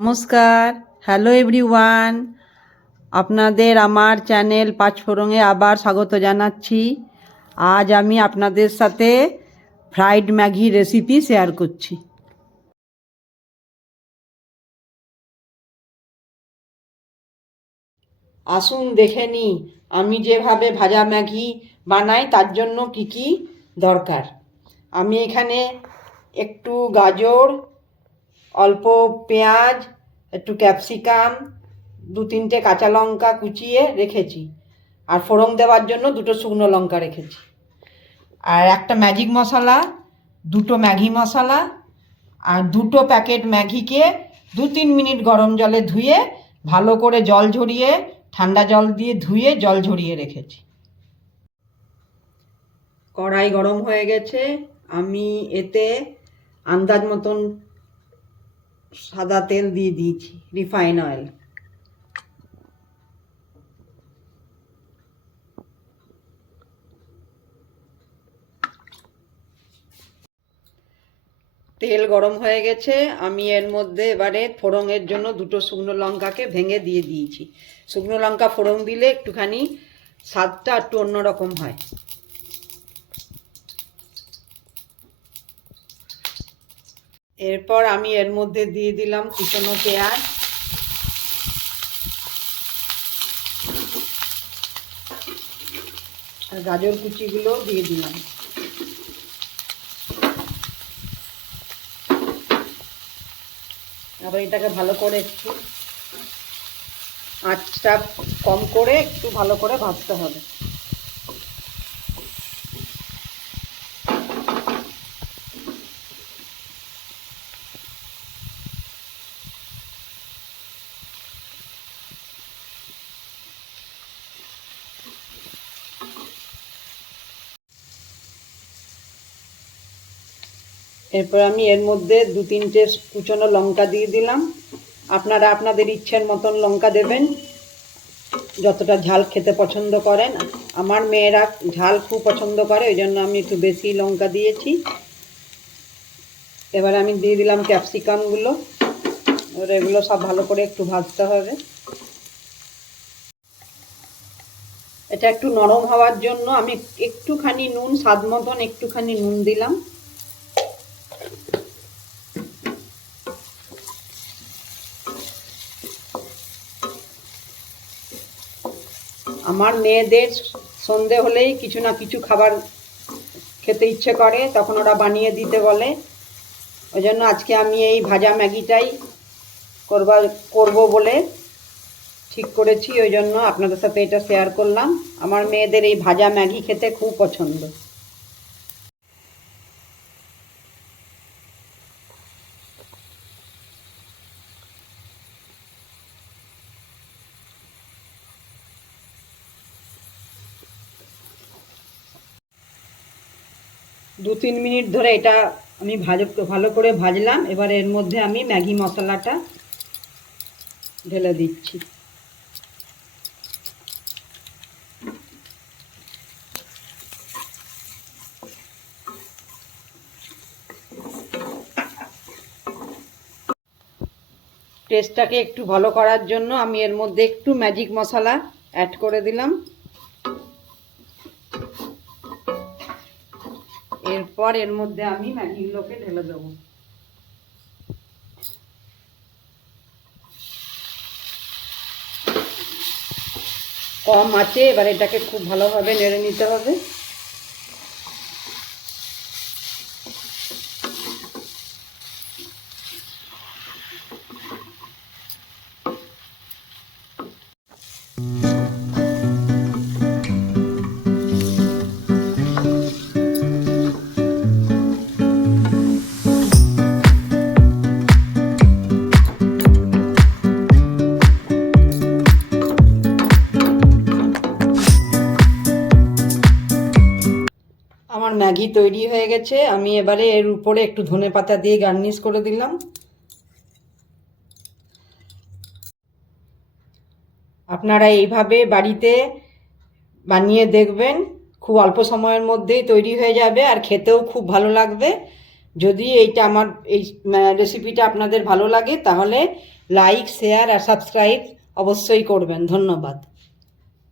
নমস্কার, hello everyone. আপনাদের আমার চ্যানেল পাঁচফোড়নে আবার স্বাগত জানাচ্ছি। আজ আমি আপনাদের সাথে ফ্রাইড ম্যাগি রেসিপি শেয়ার করছি। আসুন দেখে নিই আমি যেভাবে ভাজা ম্যাগি বানাই তার জন্য কি কি দরকার। আমি এখানে একটু গাজর, অল্প পেঁয়াজ, একটু ক্যাপসিকাম, দু তিনটে কাঁচা লঙ্কা কুচিয়ে রেখেছি, আর ফোড়ন দেওয়ার জন্য দুটো শুকনো লঙ্কা রেখেছি, আর একটা ম্যাজিক মশলা, দুটো ম্যাগি মশলা, আর দুটো প্যাকেট ম্যাগিকে 2-3 মিনিট গরম জলে ধুয়ে ভালো করে জল ঝরিয়ে, ঠান্ডা জল দিয়ে ধুয়ে জল ঝরিয়ে রেখেছি। কড়াই গরম হয়ে গেছে, আমি এতে আন্দাজ মতন সাদা তেল দিয়ে দিয়েছি, রিফাইন অয়েল। তেল গরম হয়ে গেছে, আমি এর মধ্যে এবারে ফোড়নের জন্য দুটো শুকনো লঙ্কাকে ভেঙে দিয়ে দিয়েছি। শুকনো লঙ্কা ফোড়ন দিলে একটুখানি স্বাদটা একটু অন্যরকম হয়। এরপর আমি এর মধ্যে দিয়ে দিলাম কুচনো পেঁয়াজ, আর গাজর কুচিগুলো দিয়ে দিলাম। আবার এটাকে ভালো করে একটু আঁচটা কম করে একটু ভালো করে ভাজতে হবে। এরপর আমি এর মধ্যে 2-3টে কুচনো লঙ্কা দিয়ে দিলাম। আপনারা আপনাদের ইচ্ছের মতন লঙ্কা দেবেন, যতটা ঝাল খেতে পছন্দ করেন। আমার মেয়েরা ঝাল খুব পছন্দ করে, ওই জন্য আমি একটু বেশি লঙ্কা দিয়েছি। এবার আমি দিয়ে দিলাম ক্যাপসিকামগুলো, এবার এগুলো সব ভালো করে একটু ভাজতে হবে। এটা একটু নরম হওয়ার জন্য আমি একটুখানি নুন, স্বাদ মতন একটুখানি নুন দিলাম। আমার মেয়েদের সন্ধে হলেই কিছু না কিছু খাবার খেতে ইচ্ছে করে, তখন ওরা বানিয়ে দিতে বলে। ওই জন্য আজকে আমি এই ভাজা ম্যাগিটাই করব বলে ঠিক করেছি, ওই জন্য আপনাদের সাথে এটা শেয়ার করলাম। আমার মেয়েদের এই ভাজা ম্যাগি খেতে খুব পছন্দ। দু 3 মিনিট ধরে এটা আমি ভালো করে ভাজলাম। এবার এর মধ্যে আমি ম্যাগি মশলাটা ঢেলে দিচ্ছি। টেস্টটাকে একটু ভালো করার জন্য আমি এর মধ্যে একটু ম্যাজিক মশলা অ্যাড করে দিলাম। এরপর এর মধ্যে আমি ম্যাগিগুলোকে ঢেলে দেবো। কম আঁচে এবার এটাকে খুব ভালোভাবে নেড়ে নিতে হবে। আমার ম্যাগি তৈরি হয়ে গেছে, আমি এবারে এর উপরে একটু ধনেপাতা দিয়ে গার্নিশ করে দিলাম। আপনারা এইভাবে বাড়িতে বানিয়ে দেখবেন, খুব অল্প সময়ের মধ্যেই তৈরি হয়ে যাবে, আর খেতেও খুব ভালো লাগবে। যদি আমার এই রেসিপিটা আপনাদের ভালো লাগে তাহলে লাইক শেয়ার আর সাবস্ক্রাইব অবশ্যই করবেন। ধন্যবাদ।